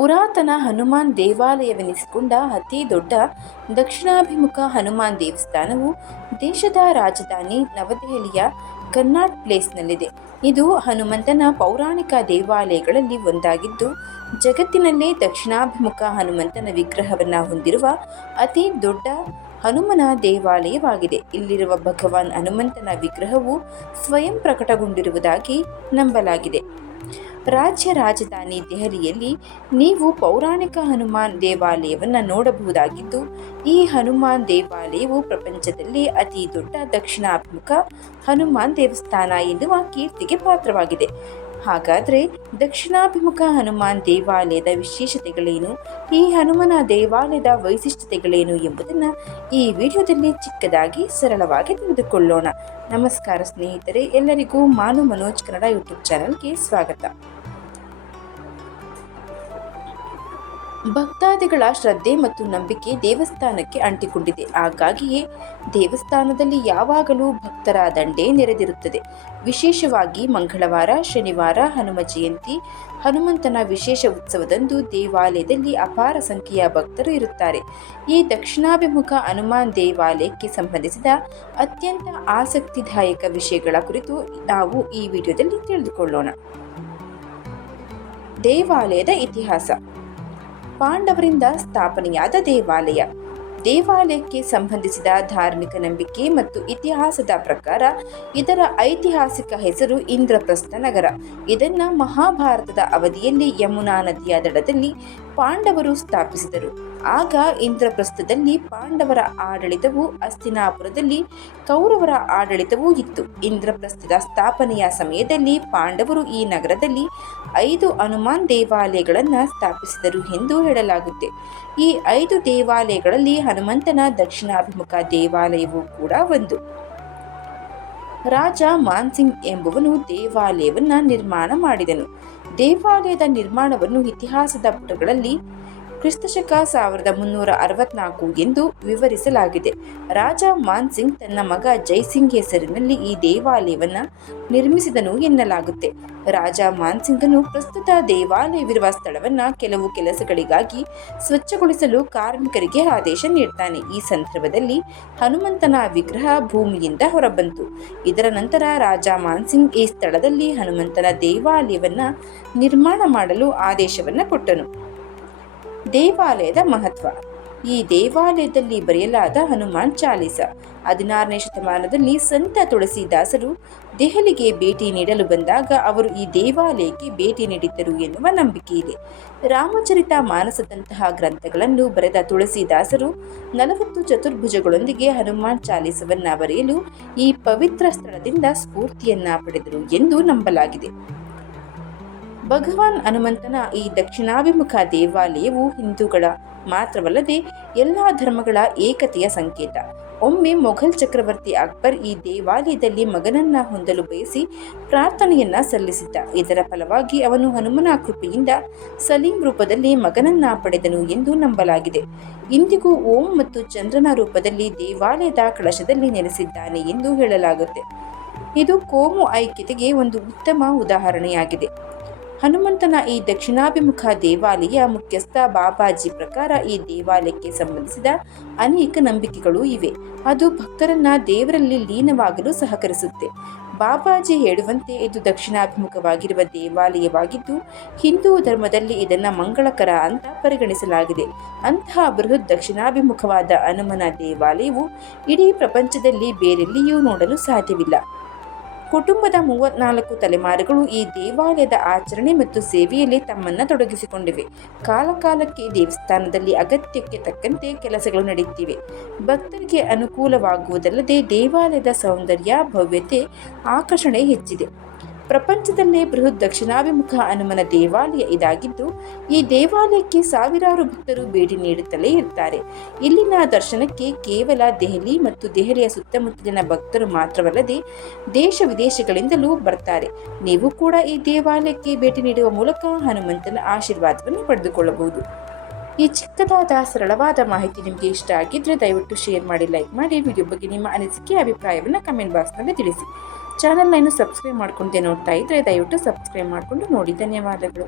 ಪುರಾತನ ಹನುಮಾನ್ ದೇವಾಲಯವೆನಿಸಿಕೊಂಡ ಅತಿ ದೊಡ್ಡ ದಕ್ಷಿಣಾಭಿಮುಖ ಹನುಮಾನ್ ದೇವಸ್ಥಾನವು ದೇಶದ ರಾಜಧಾನಿ ನವದೆಹಲಿಯ ಕನ್ನಾಟ್ ಪ್ಲೇಸ್ನಲ್ಲಿದೆ. ಇದು ಹನುಮಂತನ ಪೌರಾಣಿಕ ದೇವಾಲಯಗಳಲ್ಲಿ ಒಂದಾಗಿದ್ದು, ಜಗತ್ತಿನಲ್ಲೇ ದಕ್ಷಿಣಾಭಿಮುಖ ಹನುಮಂತನ ವಿಗ್ರಹವನ್ನು ಹೊಂದಿರುವ ಅತಿ ದೊಡ್ಡ ಹನುಮನ ದೇವಾಲಯವಾಗಿದೆ. ಇಲ್ಲಿರುವ ಭಗವಾನ್ ಹನುಮಂತನ ವಿಗ್ರಹವು ಸ್ವಯಂ ಪ್ರಕಟಗೊಂಡಿರುವುದಾಗಿ ನಂಬಲಾಗಿದೆ. ರಾಜ್ಯ ರಾಜಧಾನಿ ದೆಹಲಿಯಲ್ಲಿ ನೀವು ಪೌರಾಣಿಕ ಹನುಮಾನ್ ದೇವಾಲಯವನ್ನು ನೋಡಬಹುದಾಗಿದ್ದು, ಈ ಹನುಮಾನ್ ದೇವಾಲಯವು ಪ್ರಪಂಚದಲ್ಲಿ ಅತಿ ದೊಡ್ಡ ದಕ್ಷಿಣಾಭಿಮುಖ ಹನುಮಾನ್ ದೇವಸ್ಥಾನ ಎನ್ನುವ ಕೀರ್ತಿಗೆ ಪಾತ್ರವಾಗಿದೆ. ಹಾಗಾದರೆ ದಕ್ಷಿಣಾಭಿಮುಖ ಹನುಮಾನ್ ದೇವಾಲಯದ ವಿಶೇಷತೆಗಳೇನು? ಈ ಹನುಮನ ದೇವಾಲಯದ ವೈಶಿಷ್ಟ್ಯತೆಗಳೇನು ಎಂಬುದನ್ನು ಈ ವಿಡಿಯೋದಲ್ಲಿ ಚಿಕ್ಕದಾಗಿ ಸರಳವಾಗಿ ತಿಳಿದುಕೊಳ್ಳೋಣ. ನಮಸ್ಕಾರ ಸ್ನೇಹಿತರೆ ಎಲ್ಲರಿಗೂ ಮಾನು ಮನೋಜ್ ಕನ್ನಡ ಯೂಟ್ಯೂಬ್ ಚಾನಲ್ಗೆ ಸ್ವಾಗತ. ಭಕ್ತಾದಿಗಳ ಶ್ರದ್ಧೆ ಮತ್ತು ನಂಬಿಕೆ ದೇವಸ್ಥಾನಕ್ಕೆ ಅಂಟಿಕೊಂಡಿದೆ. ಹಾಗಾಗಿಯೇ ದೇವಸ್ಥಾನದಲ್ಲಿ ಯಾವಾಗಲೂ ಭಕ್ತರ ದಂಡೆ ನೆರೆದಿರುತ್ತದೆ. ವಿಶೇಷವಾಗಿ ಮಂಗಳವಾರ, ಶನಿವಾರ, ಹನುಮ ಜಯಂತಿ, ಹನುಮಂತನ ವಿಶೇಷ ಉತ್ಸವದಂದು ದೇವಾಲಯದಲ್ಲಿ ಅಪಾರ ಸಂಖ್ಯೆಯ ಭಕ್ತರು ಇರುತ್ತಾರೆ. ಈ ದಕ್ಷಿಣಾಭಿಮುಖ ಹನುಮಾನ್ ದೇವಾಲಯಕ್ಕೆ ಸಂಬಂಧಿಸಿದ ಅತ್ಯಂತ ಆಸಕ್ತಿದಾಯಕ ವಿಷಯಗಳ ಕುರಿತು ನಾವು ಈ ವಿಡಿಯೋದಲ್ಲಿ ತಿಳಿದುಕೊಳ್ಳೋಣ. ದೇವಾಲಯದ ಇತಿಹಾಸ. ಪಾಂಡವರಿಂದ ಸ್ಥಾಪನೆಯಾದ ದೇವಾಲಯ. ದೇವಾಲಯಕ್ಕೆ ಸಂಬಂಧಿಸಿದ ಧಾರ್ಮಿಕ ನಂಬಿಕೆ ಮತ್ತು ಇತಿಹಾಸದ ಪ್ರಕಾರ ಇದರ ಐತಿಹಾಸಿಕ ಹೆಸರು ಇಂದ್ರಪ್ರಸ್ಥ ನಗರ. ಇದನ್ನು ಮಹಾಭಾರತದ ಅವಧಿಯಲ್ಲಿ ಯಮುನಾ ನದಿಯ ದಡದಲ್ಲಿ ಪಾಂಡವರು ಸ್ಥಾಪಿಸಿದರು. ಆಗ ಇಂದ್ರಪ್ರಸ್ಥದಲ್ಲಿ ಪಾಂಡವರ ಆಡಳಿತವು ಅಸ್ತಿನಾಪುರದಲ್ಲಿ ಕೌರವರ ಆಡಳಿತವೂ ಇತ್ತು. ಇಂದ್ರಪ್ರಸ್ಥದ ಸ್ಥಾಪನೆಯ ಸಮಯದಲ್ಲಿ ಪಾಂಡವರು ಈ ನಗರದಲ್ಲಿ ಐದು ಹನುಮಾನ್ ದೇವಾಲಯಗಳನ್ನು ಸ್ಥಾಪಿಸಿದರು ಎಂದು ಹೇಳಲಾಗುತ್ತೆ. ಈ ಐದು ದೇವಾಲಯಗಳಲ್ಲಿ ಹನುಮಂತನ ದಕ್ಷಿಣಾಭಿಮುಖ ದೇವಾಲಯವೂ ಕೂಡ ಒಂದು. ರಾಜ ಮಾನ್ಸಿಂಗ್ ಎಂಬುವನು ದೇವಾಲಯವನ್ನು ನಿರ್ಮಾಣ ಮಾಡಿದನು. ದೇವಾಲಯದ ನಿರ್ಮಾಣವನ್ನು ಇತಿಹಾಸದ ಪುಟಗಳಲ್ಲಿ ಕ್ರಿಸ್ತಶಕ ಸಾವಿರದ ಮುನ್ನೂರ ಅರವತ್ನಾಲ್ಕು ಎಂದು ವಿವರಿಸಲಾಗಿದೆ. ರಾಜ ಮಾನ್ಸಿಂಗ್ ತನ್ನ ಮಗ ಜೈಸಿಂಗ್ ಹೆಸರಿನಲ್ಲಿ ಈ ದೇವಾಲಯವನ್ನು ನಿರ್ಮಿಸಿದನು ಎನ್ನಲಾಗುತ್ತೆ. ರಾಜ ಮಾನ್ಸಿಂಗನು ಪ್ರಸ್ತುತ ದೇವಾಲಯವಿರುವ ಸ್ಥಳವನ್ನು ಕೆಲವು ಕೆಲಸಗಳಿಗಾಗಿ ಸ್ವಚ್ಛಗೊಳಿಸಲು ಕಾರ್ಮಿಕರಿಗೆ ಆದೇಶ ನೀಡ್ತಾನೆ. ಈ ಸಂದರ್ಭದಲ್ಲಿ ಹನುಮಂತನ ವಿಗ್ರಹ ಭೂಮಿಯಿಂದ ಹೊರಬಂತು. ಇದರ ನಂತರ ರಾಜ ಮಾನ್ಸಿಂಗ್ ಈ ಸ್ಥಳದಲ್ಲಿ ಹನುಮಂತನ ದೇವಾಲಯವನ್ನು ನಿರ್ಮಾಣ ಮಾಡಲು ಆದೇಶವನ್ನು ಕೊಟ್ಟನು. ದೇವಾಲಯದ ಮಹತ್ವ. ಈ ದೇವಾಲಯದಲ್ಲಿ ಬರೆಯಲಾದ ಹನುಮಾನ್ ಚಾಲಿಸ. ಹದಿನಾರನೇ ಶತಮಾನದಲ್ಲಿ ಸಂತ ತುಳಸಿದಾಸರು ದೆಹಲಿಗೆ ಭೇಟಿ ನೀಡಲು ಬಂದಾಗ ಅವರು ಈ ದೇವಾಲಯಕ್ಕೆ ಭೇಟಿ ನೀಡಿದ್ದರು ಎನ್ನುವ ನಂಬಿಕೆ ಇದೆ. ರಾಮಚರಿತ ಮಾನಸದಂತಹ ಗ್ರಂಥಗಳನ್ನು ಬರೆದ ತುಳಸಿದಾಸರು ನಲವತ್ತು ಚತುರ್ಭುಜಗಳೊಂದಿಗೆ ಹನುಮಾನ್ ಚಾಲಿಸವನ್ನ ಬರೆಯಲು ಈ ಪವಿತ್ರ ಸ್ಥಳದಿಂದ ಸ್ಫೂರ್ತಿಯನ್ನ ಪಡೆದರು ಎಂದು ನಂಬಲಾಗಿದೆ. ಭಗವಾನ್ ಹನುಮಂತನ ಈ ದಕ್ಷಿಣಾಭಿಮುಖ ದೇವಾಲಯವು ಹಿಂದೂಗಳ ಮಾತ್ರವಲ್ಲದೆ ಎಲ್ಲ ಧರ್ಮಗಳ ಏಕತೆಯ ಸಂಕೇತ. ಒಮ್ಮೆ ಮೊಘಲ್ ಚಕ್ರವರ್ತಿ ಅಕ್ಬರ್ ಈ ದೇವಾಲಯದಲ್ಲಿ ಮಗನನ್ನ ಹೊಂದಲು ಬಯಸಿ ಪ್ರಾರ್ಥನೆಯನ್ನ ಸಲ್ಲಿಸಿದ್ದ. ಇದರ ಫಲವಾಗಿ ಅವನು ಹನುಮನ ಕೃಪೆಯಿಂದ ಸಲೀಂ ರೂಪದಲ್ಲಿ ಮಗನನ್ನ ಪಡೆದನು ಎಂದು ನಂಬಲಾಗಿದೆ. ಇಂದಿಗೂ ಓಂ ಮತ್ತು ಚಂದ್ರನ ರೂಪದಲ್ಲಿ ದೇವಾಲಯದ ಕಳಶದಲ್ಲಿ ನೆಲೆಸಿದ್ದಾನೆ ಎಂದು ಹೇಳಲಾಗುತ್ತೆ. ಇದು ಕೋಮು ಐಕ್ಯತೆಗೆ ಒಂದು ಉತ್ತಮ ಉದಾಹರಣೆಯಾಗಿದೆ. ಹನುಮಂತನ ಈ ದಕ್ಷಿಣಾಭಿಮುಖ ದೇವಾಲಯ ಮುಖ್ಯಸ್ಥ ಬಾಬಾಜಿ ಪ್ರಕಾರ ಈ ದೇವಾಲಯಕ್ಕೆ ಸಂಬಂಧಿಸಿದ ಅನೇಕ ನಂಬಿಕೆಗಳು ಇವೆ. ಅದು ಭಕ್ತರನ್ನ ದೇವರಲ್ಲಿ ಲೀನವಾಗಲು ಸಹಕರಿಸುತ್ತೆ. ಬಾಬಾಜಿ ಹೇಳುವಂತೆ ಇದು ದಕ್ಷಿಣಾಭಿಮುಖವಾಗಿರುವ ದೇವಾಲಯವಾಗಿದ್ದು, ಹಿಂದೂ ಧರ್ಮದಲ್ಲಿ ಇದನ್ನು ಮಂಗಳಕರ ಅಂತ ಪರಿಗಣಿಸಲಾಗಿದೆ. ಅಂತಹ ಬೃಹತ್ ದಕ್ಷಿಣಾಭಿಮುಖವಾದ ಹನುಮನ ದೇವಾಲಯವು ಇಡೀ ಪ್ರಪಂಚದಲ್ಲಿ ಬೇರೆಲ್ಲಿಯೂ ನೋಡಲು ಸಾಧ್ಯವಿಲ್ಲ. ಕುಟುಂಬದ ಮೂವತ್ನಾಲ್ಕು ತಲೆಮಾರುಗಳು ಈ ದೇವಾಲಯದ ಆಚರಣೆ ಮತ್ತು ಸೇವೆಯಲ್ಲಿ ತಮ್ಮನ್ನು ತೊಡಗಿಸಿಕೊಂಡಿವೆ. ಕಾಲಕಾಲಕ್ಕೆ ದೇವಸ್ಥಾನದಲ್ಲಿ ಅಗತ್ಯಕ್ಕೆ ತಕ್ಕಂತೆ ಕೆಲಸಗಳು ನಡೆಯುತ್ತಿವೆ. ಭಕ್ತರಿಗೆ ಅನುಕೂಲವಾಗುವುದಲ್ಲದೆ ದೇವಾಲಯದ ಸೌಂದರ್ಯ, ಭವ್ಯತೆ, ಆಕರ್ಷಣೆ ಹೆಚ್ಚಿದೆ. ಪ್ರಪಂಚದಲ್ಲೇ ಬೃಹತ್ ದಕ್ಷಿಣಾಭಿಮುಖ ಹನುಮನ ದೇವಾಲಯ ಇದಾಗಿದ್ದು, ಈ ದೇವಾಲಯಕ್ಕೆ ಸಾವಿರಾರು ಭಕ್ತರು ಭೇಟಿ ನೀಡುತ್ತಲೇ ಇರ್ತಾರೆ. ಇಲ್ಲಿನ ದರ್ಶನಕ್ಕೆ ಕೇವಲ ದೆಹಲಿ ಮತ್ತು ದೆಹಲಿಯ ಸುತ್ತಮುತ್ತಲಿನ ಭಕ್ತರು ಮಾತ್ರವಲ್ಲದೆ ದೇಶ ವಿದೇಶಗಳಿಂದಲೂ ಬರ್ತಾರೆ. ನೀವು ಕೂಡ ಈ ದೇವಾಲಯಕ್ಕೆ ಭೇಟಿ ನೀಡುವ ಮೂಲಕ ಹನುಮಂತನ ಆಶೀರ್ವಾದವನ್ನು ಪಡೆದುಕೊಳ್ಳಬಹುದು. ಈ ಚಿಕ್ಕದಾದ, ಸರಳವಾದ ಮಾಹಿತಿ ನಿಮಗೆ ಇಷ್ಟ ಆಗಿದ್ರೆ ದಯವಿಟ್ಟು ಶೇರ್ ಮಾಡಿ, ಲೈಕ್ ಮಾಡಿ, ವಿಡಿಯೋ ಬಗ್ಗೆ ನಿಮ್ಮ ಅನಿಸಿಕೆ, ಅಭಿಪ್ರಾಯವನ್ನು ಕಮೆಂಟ್ ಬಾಕ್ಸ್ನಲ್ಲಿ ತಿಳಿಸಿ. ಚಾನಲ್ನ ಇನ್ನು ಸಬ್ಸ್ಕ್ರೈಬ್ ಮಾಡ್ಕೊಂಡೆ ನೋಡ್ತಾ ಇದ್ರೆ ದಯವಿಟ್ಟು ಸಬ್ಸ್ಕ್ರೈಬ್ ಮಾಡಿಕೊಂಡು ನೋಡಿ. ಧನ್ಯವಾದಗಳು.